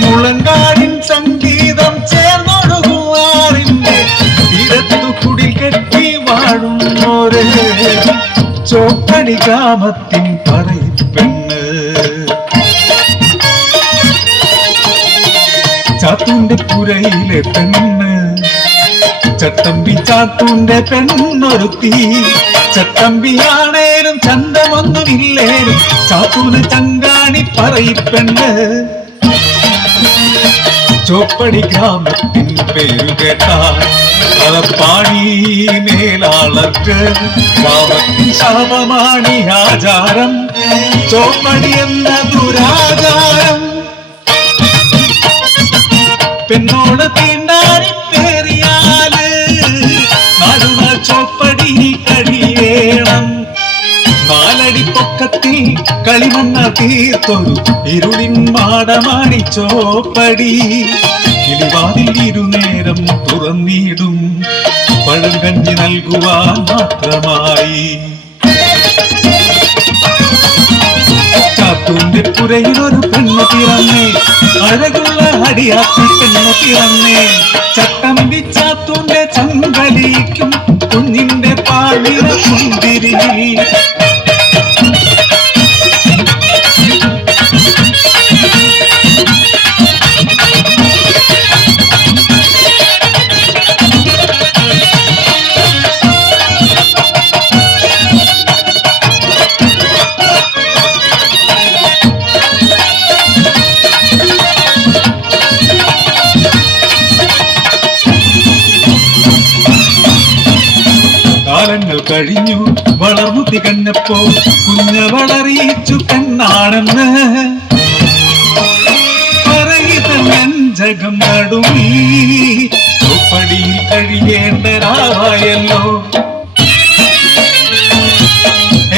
മുളങ്കാടിൻ സംഗീതം ചേർന്നൊഴുകുവാറിന്റെ തീരത്തു കുടിൽ കെട്ടി വാഴുന്നോരേ ചോപ്പടി ഗ്രാമത്തിൻ പറയിപ്പെണ്ണ് ചാത്തൂന്റെ പുരയിലെ പെണ്ണ് ചട്ടമ്പി ചാത്തൂന്റെ പെണ്ണൊരുത്തി ചട്ടമ്പിയാണേലും ചന്തമൊന്നുമില്ലേലും ചാത്തൂന് ചങ്കാണി പറയിപ്പെണ്ണ് ചോപ്പടി ഗ്രാമത്തിൻ പേരു കേട്ടാൽ പാടി മേലാളർക്ക് ഗ്രാമത്തിൻ ശാപമാണി ആചാരം ചോപ്പടി എന്ന ദുരാചാരം പെണ്ണോട് തീണ്ടാടി പേറിയാല് നാടുന്ന ചോപ്പടി കഴിയണം നാലടി പൊക്കത്തിൽ കളിമണ്ണ തീർത്തൊരു ഇരുളിൻ മാടമാണി ചോപ്പടി കിളിവാതിൽ ഇരുനേരം തുറന്നിടും പഴങ്കഞ്ഞി നൽകുവാൻ മാത്രമായി ചാത്തൂന്റെ പുരയിലൊരു പെണ്ണു പിറന്നേ അഴകുള്ള അടിയാത്തി പെണ്ണു പിറന്നേ ചട്ടമ്പി ചാത്തൂന്റെ ചങ്കലിക്കും കുഞ്ഞിന്റെ പാലിന മുന്തിരി കാലങ്ങൾ കഴിഞ്ഞു വളർന്നു തികഞ്ഞപ്പോ കുഞ്ഞവളറിയിച്ചു പെണ്ണാണെന്ന് പറയുതം നടുമീ ചോപ്പടിയിൽ കഴിയേണ്ട രാവായല്ലോ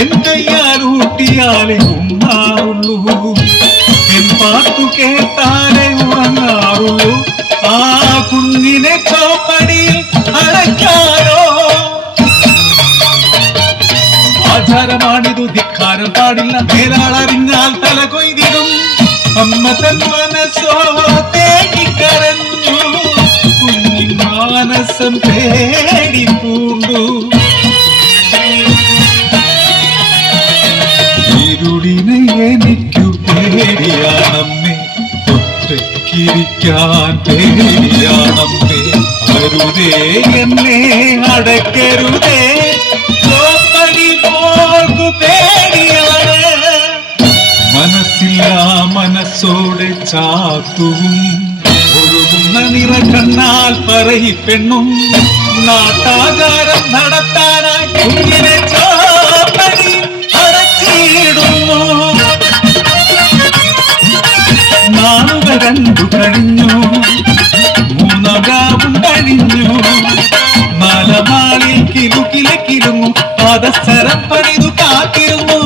എന്റെയാലൂട്ടിയാലേ ഉണ്ണാറുള്ളൂ എൻ പാട്ടു കേട്ടാലേ ഉറങ്ങാറുള്ളൂ ആ കുഞ്ഞിനെ ചോപ്പടിയിൽ അടയ്ക്കാനോ ആചാരമാണിതു ധിക്കാരം പാടില്ല മേലാളറിഞ്ഞാൽ തല കൊയ്തിടും അമ്മ തൻ മനസ്സോ തേടിക്കരഞ്ഞു കുഞ്ഞി മാനസം തേടി പൂണ്ടു ഇരുളിനെ എനിക്കു പേടിയാണമ്മേ ഒറ്റയ്ക്കിരിക്കാൻ പേടിയാണമ്മേ അരുതേ എന്നെ അടക്കരുതേ മനസ്സില്ല മനസ്സോടെ ചാത്തുവും ഒഴുകുന്ന നിറകണ്ണാൽ പറയിപ്പെണ്ണും നാട്ടാചാരം നടത്താനായി കുഞ്ഞിനെ ചോപ്പടി അടച്ചിടുന്നു നാളുകൾ രണ്ടു കഴിഞ്ഞു മൂന്നാം രാവും കഴിഞ്ഞു മലമാളിൽ കിലുകിലക്കിലുന്നു പാദസരം പണിതു കാത്തിരുന്നു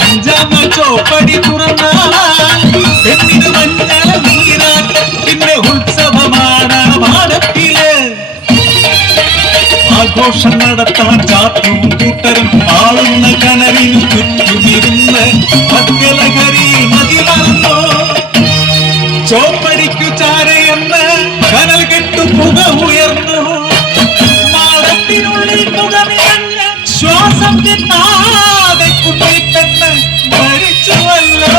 അഞ്ചാമ ചോപ്പടി തുറന്നാൽ പെണ്ണിന് മഞ്ഞള നീരാട്ടം പിന്നെ ഉത്സവമാണ് മാടത്തില് ആഘോഷം നടത്താൻ ചാത്തും കൂട്ടരും ആളുന്ന കണലിനു ചുറ്റുമിരുന്ന് മദ്യലഹരി മതി മറന്നു ചോപ്പടിക്കു ചാരയെന്ന് കനൽ കെട്ടു പുക ഉയർന്നു മാടത്തിനുള്ളിൽ പുകമിഴഞ്ഞ് ശ്വാസം കിട്ടാതെ കുട്ടിപ്പെണ്ണ് മരിച്ചുവല്ലോ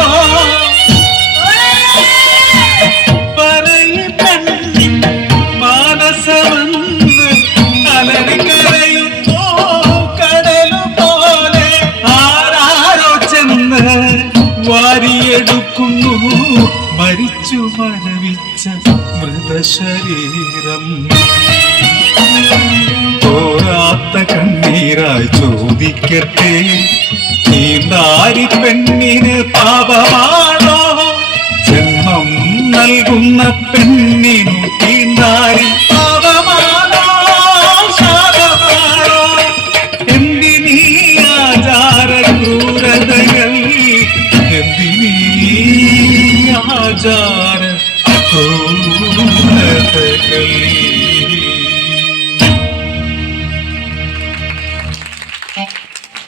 പറയിപ്പെണ്ണിൻ മാനസമെന്ന് അലറിക്കരയുന്നു കടലു പോലെ ആരാരോ ചെന്ന് വാരിയെടുക്കുന്നു മരിച്ചു മരവിച്ച മൃതശരീരം തോരാത്ത കണ്ണീരായി ചോദിക്കട്ടെ നീന്താരി പെണ്ണിന് പാപമാണോ ജന്മം നൽകുന്ന പെണ്ണിനു തീന്താരി പാപമാണോ ശാപമാണോ എന്തിനീ ആചാര ക്രൂരതകൾ എന്തിനീ ആചാര അക്രൂരതകൾ